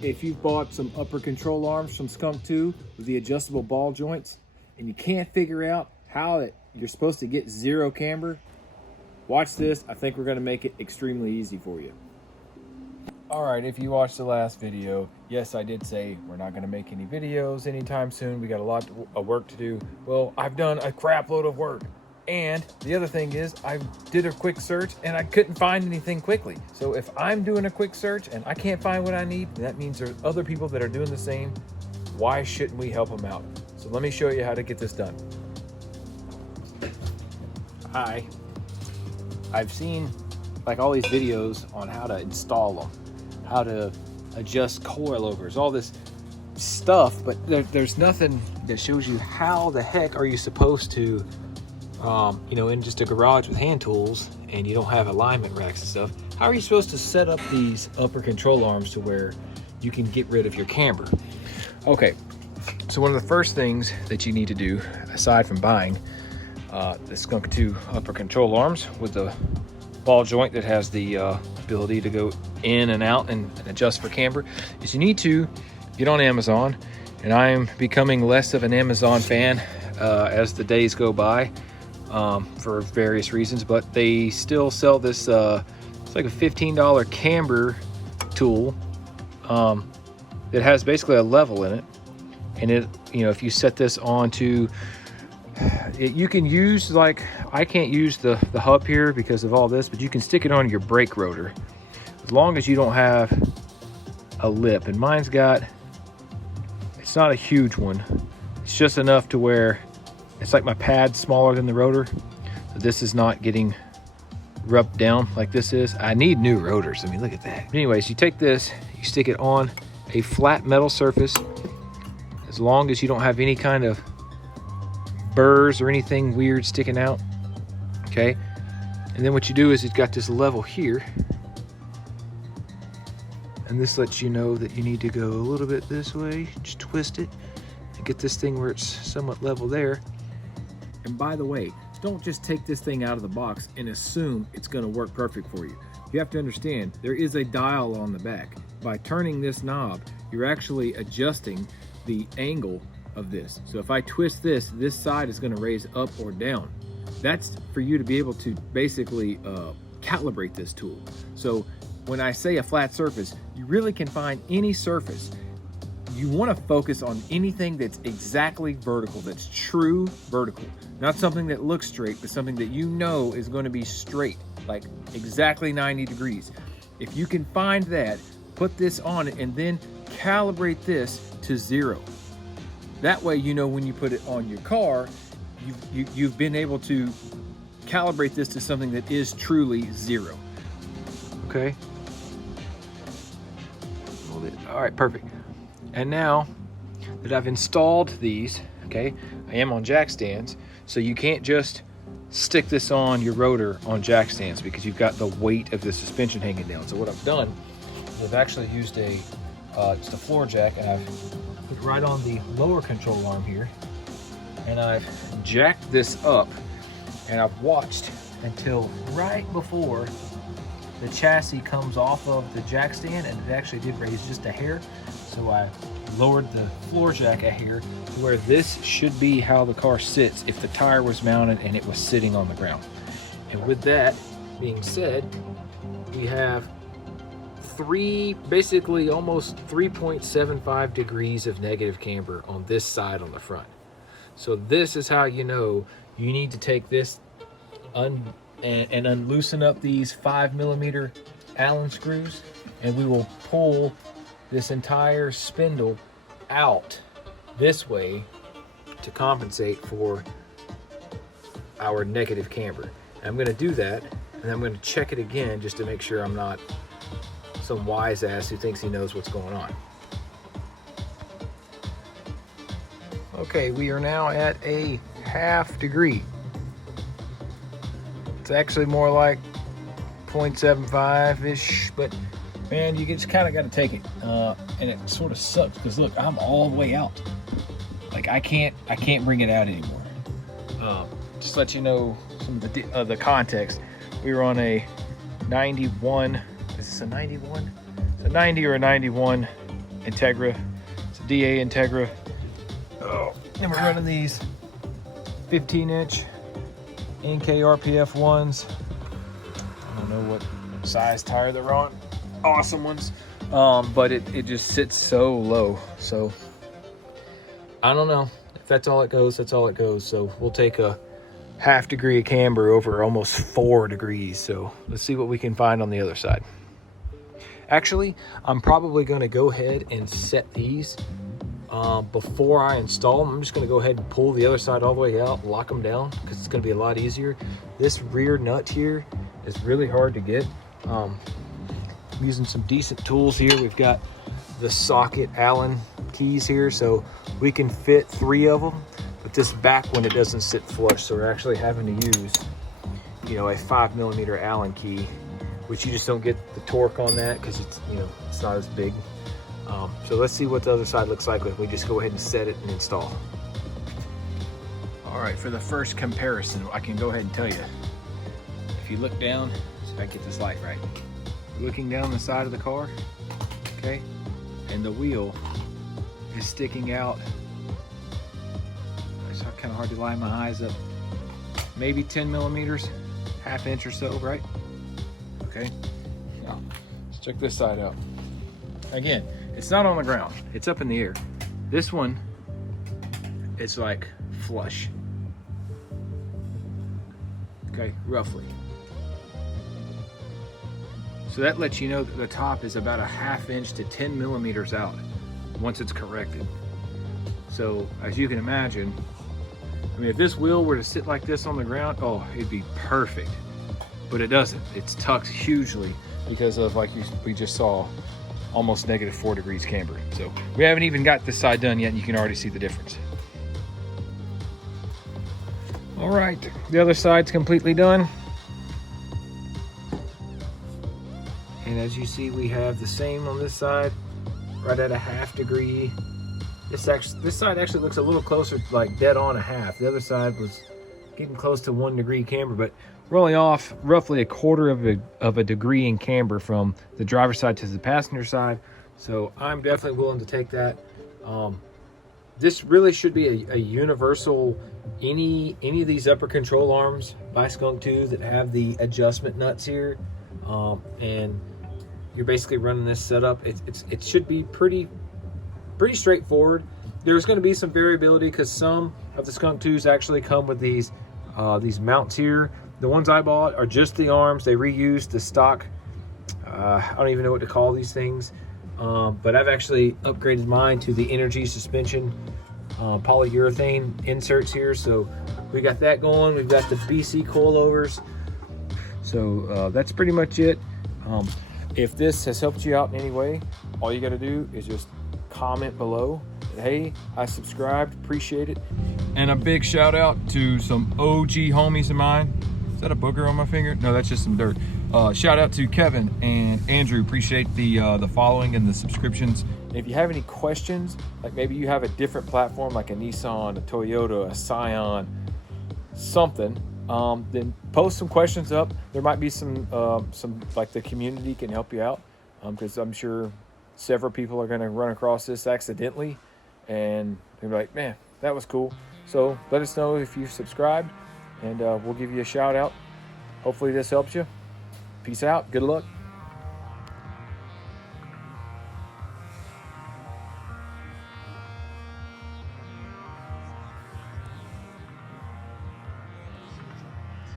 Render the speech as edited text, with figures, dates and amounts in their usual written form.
If you've bought some upper control arms from Skunk2 with the adjustable ball joints and you can't figure out how you're supposed to get zero camber, watch this. I think we're going to make it extremely easy for you. Alright, if you watched the last video, yes, I did say we're not going to make any videos anytime soon. We got a lot of work to do. Well, I've done a crap load of work. And the other thing is, I did a quick search and I couldn't find anything quickly. So if I'm doing a quick search and I can't find what I need, that means there's other people that are doing the same. Why shouldn't we help them out? So let me show you how to get this done. I've seen like all these videos on how to install them, how to adjust coilovers, all this stuff, but there's nothing that shows you how the heck are you supposed to you know, in just a garage with hand tools and you don't have alignment racks and stuff, how are you supposed to set up these upper control arms to where you can get rid of your camber? Okay, so one of the first things that you need to do, aside from buying the Skunk2 upper control arms with the ball joint that has the ability to go in and out and adjust for camber, is you need to get on Amazon. And I'm becoming less of an Amazon fan as the days go by. For various reasons, but they still sell this it's like a $15 camber tool that has basically a level in it, and it, you know, if you set this onto it, you can use, like, I can't use the hub here because of all this, but you can stick it on your brake rotor as long as you don't have a lip, and mine's got, it's not a huge one, it's just enough to where it's like my pad's smaller than the rotor. So this is not getting rubbed down like this is. I need new rotors. I mean, look at that. But anyways, you take this, you stick it on a flat metal surface, as long as you don't have any kind of burrs or anything weird sticking out. Okay. And then what you do is it's got this level here. And this lets you know that you need to go a little bit this way. Just twist it and get this thing where it's somewhat level there. And by the way, don't just take this thing out of the box and assume it's going to work perfect for you. You have to understand there is a dial on the back. By turning this knob, you're actually adjusting the angle of this. So if I twist this, this side is going to raise up or down. That's for you to be able to basically calibrate this tool. So when I say a flat surface, you really can find any surface. You want to focus on anything that's exactly vertical, that's true vertical. Not something that looks straight, but something that you know is going to be straight, like exactly 90 degrees. If you can find that, put this on it and then calibrate this to 0. That way, you know, when you put it on your car, you've been able to calibrate this to something that is truly 0. Okay. All right, perfect. And now that I've installed these, okay, I am on jack stands, so you can't just stick this on your rotor on jack stands because you've got the weight of the suspension hanging down. So what I've done is I've actually used just a floor jack, and I've put it right on the lower control arm here, and I've jacked this up, and I've watched until right before the chassis comes off of the jack stand, and it actually did raise just a hair. So I lowered the floor jack a hair to where this should be how the car sits if the tire was mounted and it was sitting on the ground. And with that being said, we have basically almost 3.75 degrees of negative camber on this side on the front. So this is how you know you need to take this and unloosen up these 5mm Allen screws, and we will pull this entire spindle out this way to compensate for our negative camber. And I'm going to do that, and I'm going to check it again just to make sure I'm not some wise ass who thinks he knows what's going on. Okay, we are now at a 1/2 degree. It's actually more like 0.75-ish, but man, you just kind of got to take it. And it sort of sucks because look, I'm all the way out. Like I can't bring it out anymore. Just to let you know some of the context. We were on a 91. Is this a 91? It's a 90 or a 91 Integra. It's a DA Integra. Oh, and we're running these 15-inch NK RPF ones. I don't know what size tire they're on. Awesome ones. But it just sits so low. So I don't know. If that's all it goes, that's all it goes. So we'll take a ½ degree of camber over almost 4 degrees. So let's see what we can find on the other side. Actually, I'm probably going to go ahead and set these before I install them. I'm just going to go ahead and pull the other side all the way out, lock them down, because it's going to be a lot easier. This rear nut here is really hard to get. I'm using some decent tools here. We've got the socket Allen keys here, so we can fit 3 of them. But this back one, it doesn't sit flush, so we're actually having to use, you know, a 5mm Allen key, which you just don't get the torque on that because it's, you know, it's not as big. So let's see what the other side looks like when we just go ahead and set it and install. All right, for the first comparison, I can go ahead and tell you. If you look down, see if I get this light right. Looking down the side of the car, okay, and the wheel is sticking out. It's kind of hard to line my eyes up. Maybe 10mm, ½ inch or so, right? Okay, now let's check this side out. Again, it's not on the ground, it's up in the air. This one, it's like flush. Okay, roughly. So that lets you know that the top is about a ½ inch to 10mm out once it's corrected. So as you can imagine, I mean, if this wheel were to sit like this on the ground, oh, it'd be perfect. But it doesn't. It's tucked hugely because of, like we just saw, almost -4 degrees camber. So we haven't even got this side done yet, and you can already see the difference. All right, the other side's completely done. And as you see, we have the same on this side, right at a ½ degree. This side actually looks a little closer, like dead on a half. The other side was getting close to 1 degree camber, but we're only off roughly 1/4 of a degree in camber from the driver's side to the passenger side. So I'm definitely willing to take that. This really should be a universal, any of these upper control arms by Skunk2 that have the adjustment nuts here, and you're basically running this setup. It should be pretty straightforward. There's going to be some variability because some of the Skunk2s actually come with these mounts here. The ones I bought are just the arms. They reused the stock, I don't even know what to call these things, but I've actually upgraded mine to the Energy suspension polyurethane inserts here. So we got that going. We've got the BC coilovers. So that's pretty much it. If this has helped you out in any way, all you got to do is just comment below. Hey, I subscribed, appreciate it. And a big shout out to some OG homies of mine. Is that a booger on my finger? No, that's just some dirt. Shout out to Kevin and Andrew. Appreciate the following and the subscriptions. And if you have any questions, like maybe you have a different platform like a Nissan, a Toyota, a Scion, something, then post some questions up. There might be some like the community can help you out, because I'm sure several people are going to run across this accidentally and they're like, man, that was cool. So let us know if you've subscribed, and we'll give you a shout out. Hopefully this helps you. Peace out. Good luck.